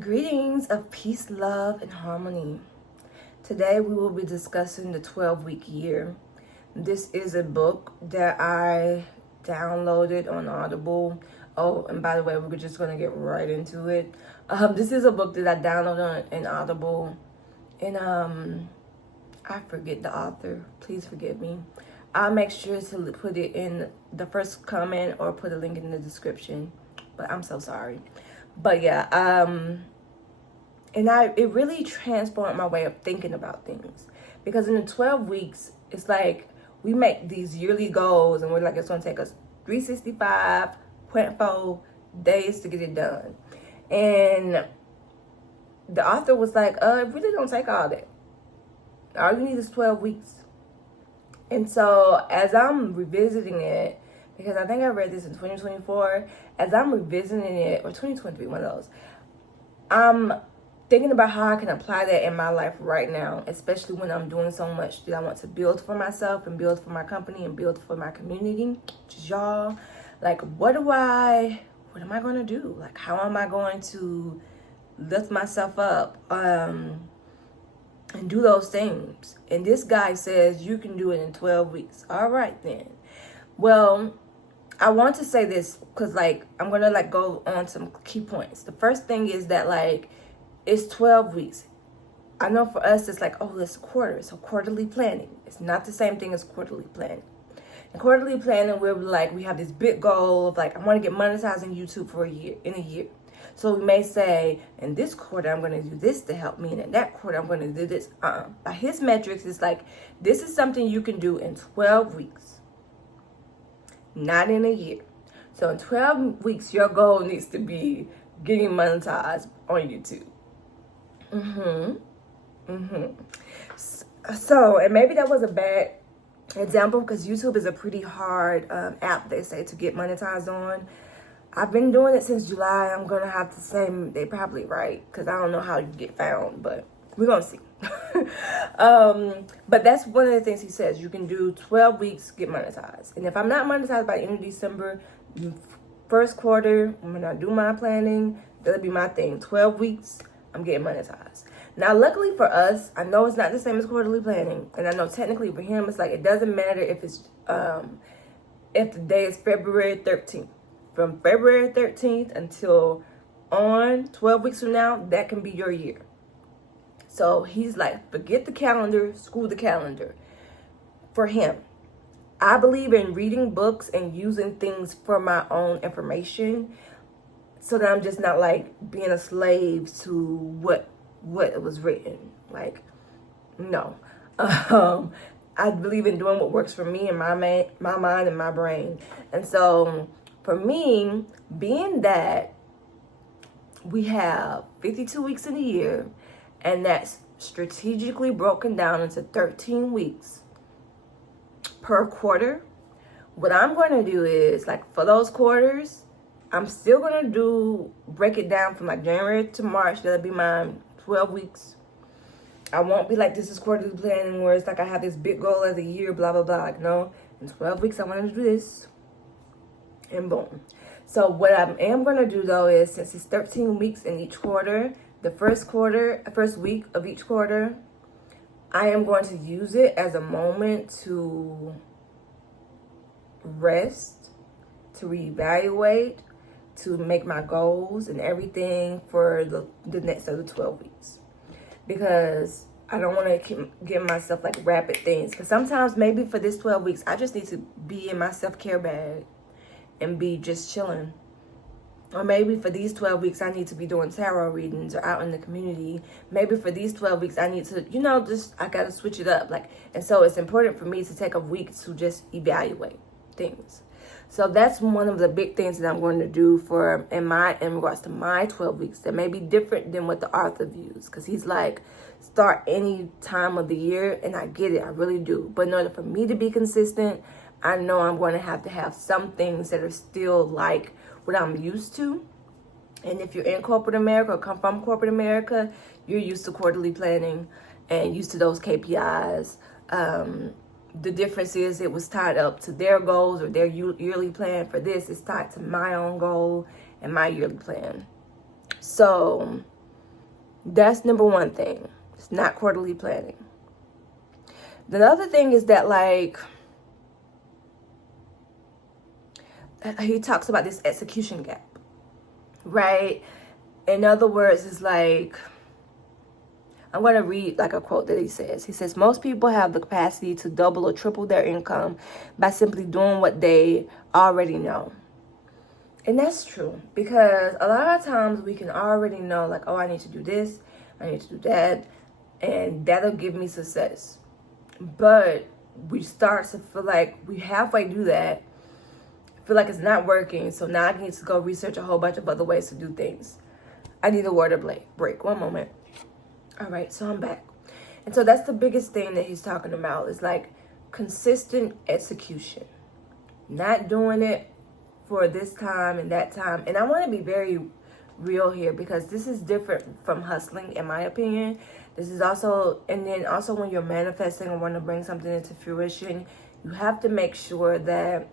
Greetings of peace, love, and harmony. Today we will be discussing the 12-week year. This is a book that I downloaded on Audible. Oh, and by the way, we're just going to get right into it. This is a book that I downloaded on Audible. And I forget the author. Please forgive me. I'll make sure to put it in the first comment or put a link in the description. But I'm so sorry. But yeah, and it really transformed my way of thinking about things. Because in the 12 weeks, it's like we make these yearly goals and we're like, it's gonna take us 365.4 days to get it done. And the author was like, it really don't take all that. All you need is 12 weeks. And so as I'm revisiting it, because I think I read this in 2024, as I'm revisiting it, or 2023, one of those, I'm thinking about how I can apply that in my life right now, especially when I'm doing so much that I want to build for myself and build for my company and build for my community, which is y'all. Like, what am I going to do? Like, how am I going to lift myself up and do those things? And this guy says you can do it in 12 weeks. All right, then. Well, I want to say this because, like, I'm going to, like, go on some key points. The first thing is that, like, it's 12 weeks. I know for us, it's like, oh, it's a quarter. So quarterly planning. It's not the same thing as quarterly planning. In quarterly planning, we're like, we have this big goal of, like, I want to get monetized in YouTube for a year. So we may say, in this quarter, I'm going to do this to help me. And in that quarter, I'm going to do this. By his metrics, it's like, this is something you can do in 12 weeks. Not in a year. So in 12 weeks, your goal needs to be getting monetized on YouTube. So, and maybe that was a bad example because YouTube is a pretty hard app, they say, to get monetized on. I've been doing it since July. I'm going to have to say they're probably right because I don't know how you get found, but we're going to see. But that's one of the things he says. You can do 12 weeks, get monetized. And if I'm not monetized by the end of December, first quarter, when I do my planning, that'll be my thing. 12 weeks, I'm getting monetized. Now, luckily for us, I know it's not the same as quarterly planning. And I know technically for him, it's like, it doesn't matter if it's, if the day is February 13th. From February 13th until on 12 weeks from now, that can be your year. So he's like, forget the calendar, screw the calendar. For him, I believe in reading books and using things for my own information so that I'm just not like being a slave to what was written. Like, no. I believe in doing what works for me and my mind and my brain. And so for me, being that we have 52 weeks in a year, and that's strategically broken down into 13 weeks per quarter, what I'm going to do is, like, for those quarters, I'm still going to break it down from like January to March. That'll be my 12 weeks. I won't be like, this is quarterly planning where it's like I have this big goal as a year, blah, blah, blah. Like, no, in 12 weeks, I want to do this. And boom. So what I am going to do, though, is since it's 13 weeks in each quarter, the first week of each quarter, I am going to use it as a moment to rest, to reevaluate, to make my goals and everything for the next of the 12 weeks. Because I don't want to keep giving myself like rapid things. Because sometimes maybe for this 12 weeks, I just need to be in my self-care bag and be just chilling. Or maybe for these 12 weeks, I need to be doing tarot readings or out in the community. Maybe for these 12 weeks, I need to, I got to switch it up. And so it's important for me to take a week to just evaluate things. So that's one of the big things that I'm going to do in regards to my 12 weeks that may be different than what the author views. Because he's like, start any time of the year, and I get it, I really do. But in order for me to be consistent, I know I'm going to have some things that are still like what I'm used to. And if you're in corporate America or come from corporate America, you're used to quarterly planning and used to those KPIs. The difference is it was tied up to their goals or their yearly plan. For this, it's tied to my own goal and my yearly plan. So That's number one thing. It's not quarterly planning. The other thing is that, like, he talks about this execution gap, right? In other words, it's like, I'm going to read like a quote that he says. He says, most people have the capacity to double or triple their income by simply doing what they already know. And that's true, because a lot of times we can already know, like, oh, I need to do this, I need to do that, and that'll give me success. But we start to feel like we halfway do that, feel like it's not working, so now I need to go research a whole bunch of other ways to do things. I need a water break. One moment. All right, so I'm back. And so that's the biggest thing that he's talking about, is like consistent execution. Not doing it for this time and that time. And I want to be very real here, because this is different from hustling, in my opinion. This is also, and then also when you're manifesting or want to bring something into fruition, you have to make sure that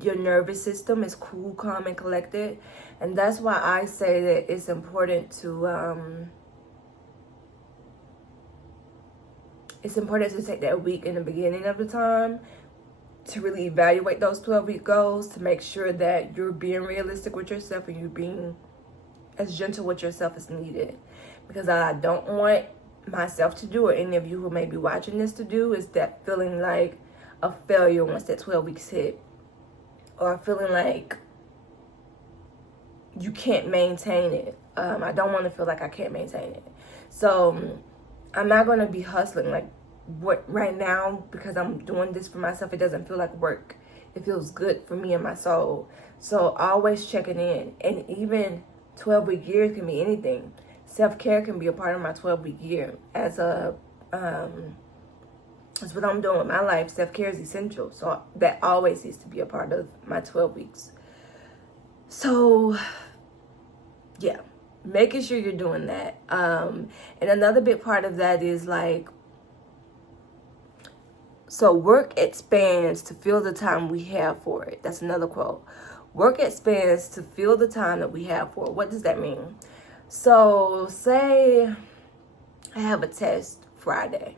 your nervous system is cool, calm, and collected. And that's why I say that it's important to take that week in the beginning of the time to really evaluate those 12-week goals, to make sure that you're being realistic with yourself and you're being as gentle with yourself as needed. Because I don't want myself to do, or any of you who may be watching this to do, is that feeling like a failure once that 12 weeks hit, or feeling like you can't maintain it. I don't want to feel like I can't maintain it. So I'm not going to be hustling like what right now, because I'm doing this for myself. It doesn't feel like work. It feels good for me and my soul. So always checking in. And even 12-week years can be anything. Self-care can be a part of my 12-week year. That's what I'm doing with my life. Self-care is essential. So that always needs to be a part of my 12 weeks. So yeah, making sure you're doing that. And another big part of that is like, so work expands to fill the time we have for it. That's another quote. Work expands to fill the time that we have for it. What does that mean? So say I have a test Friday.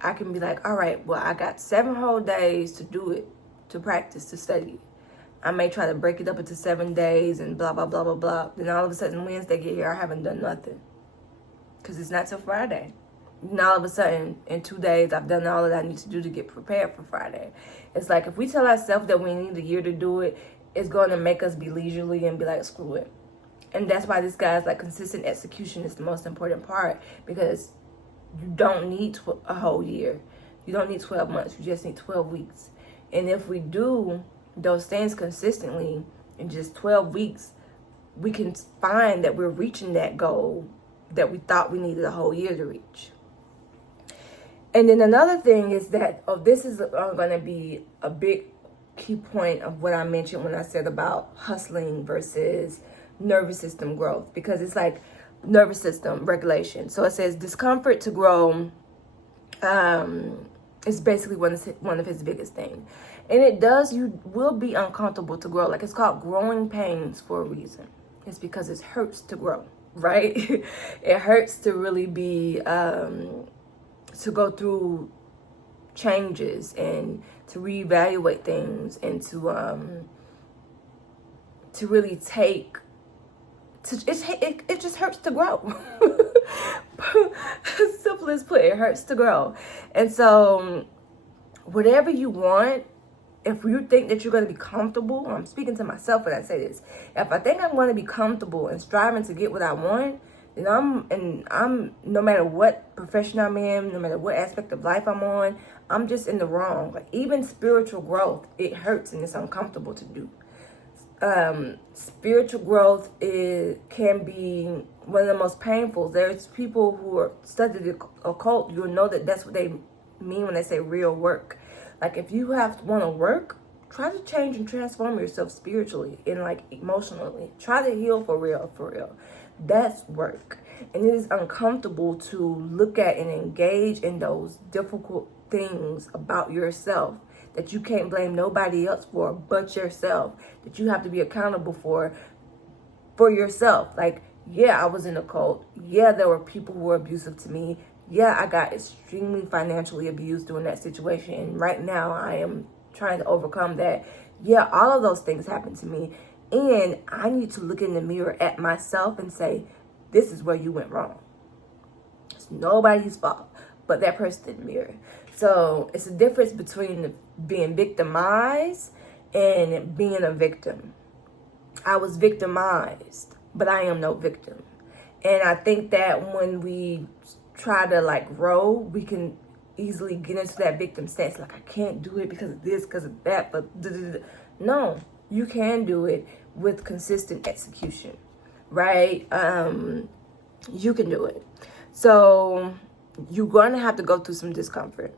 I can be like, all right, well, I got 7 whole days to do it, to practice, to study. I may try to break it up into 7 days and blah, blah, blah, blah, blah. Then all of a sudden, Wednesday get here, I haven't done nothing, because it's not till Friday. And all of a sudden, in 2 days, I've done all that I need to do to get prepared for Friday. It's like, if we tell ourselves that we need a year to do it, it's going to make us be leisurely and be like, screw it. And that's why this guy's like, consistent execution is the most important part, because you don't need a whole year. You don't need 12 months. You just need 12 weeks. And if we do those things consistently in just 12 weeks, we can find that we're reaching that goal that we thought we needed a whole year to reach. And then another thing is that, this is going to be a big key point of what I mentioned when I said about hustling versus nervous system growth, because it's like nervous system regulation. So it says discomfort to grow is basically one of his biggest things. And it does, you will be uncomfortable to grow. Like, it's called growing pains for a reason. It's because it hurts to grow, right? It hurts to really be to go through changes and to reevaluate things, and to really take, it just hurts to grow. Simple as put, it hurts to grow. And so whatever you want, if you think that you're going to be comfortable, I'm speaking to myself when I say this, if I think I'm going to be comfortable and striving to get what I want, then I'm no matter what profession I'm in, no matter what aspect of life I'm on, I'm just in the wrong. Like, even spiritual growth, it hurts and it's uncomfortable to do. Spiritual growth can be one of the most painful. There's people who are studied the occult, you'll know that that's what they mean when they say real work. Like, if you want to work, try to change and transform yourself spiritually and like emotionally. Try to heal for real. That's work. And it is uncomfortable to look at and engage in those difficult things about yourself that you can't blame nobody else for but yourself, that you have to be accountable for yourself. Like, Yeah, I was in a cult. Yeah, there were people who were abusive to me. Yeah, I got extremely financially abused during that situation. And right now I am trying to overcome that. Yeah, all of those things happened to me. And I need to look in the mirror at myself and say, this is where you went wrong. It's nobody's fault but that person in the mirror. So it's a difference between being victimized and being a victim. I was victimized, but I am no victim. And I think that when we try to like grow, we can easily get into that victim stance. Like, I can't do it because of this, because of that. But no, you can do it with consistent execution, right? You can do it. So you're going to have to go through some discomfort.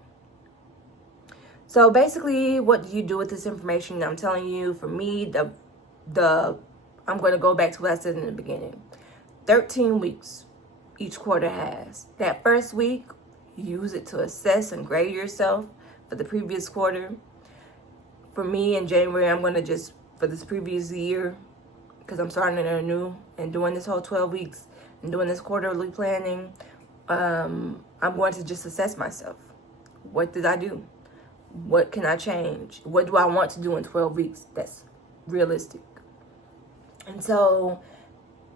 So basically, what do you do with this information I'm telling you? For me, I'm going to go back to what I said in the beginning. 13 weeks each quarter has. That first week, use it to assess and grade yourself for the previous quarter. For me, in January, I'm going to just, for this previous year, because I'm starting anew and doing this whole 12 weeks and doing this quarterly planning, I'm going to just assess myself. What did I do? What can I change? What do I want to do in 12 weeks that's realistic? And so,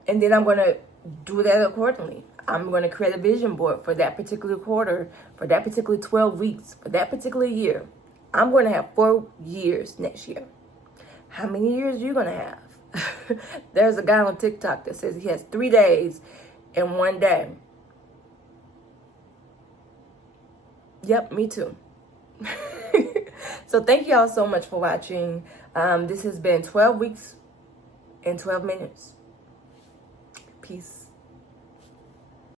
and then I'm going to do that accordingly. I'm going to create a vision board for that particular quarter, for that particular 12 weeks, for that particular year. I'm going to have 4 years next year. How many years are you going to have? There's a guy on TikTok that says he has 3 days and 1 day. Yep, me too. So thank you all so much for watching. This has been 12 weeks and 12 minutes. Peace.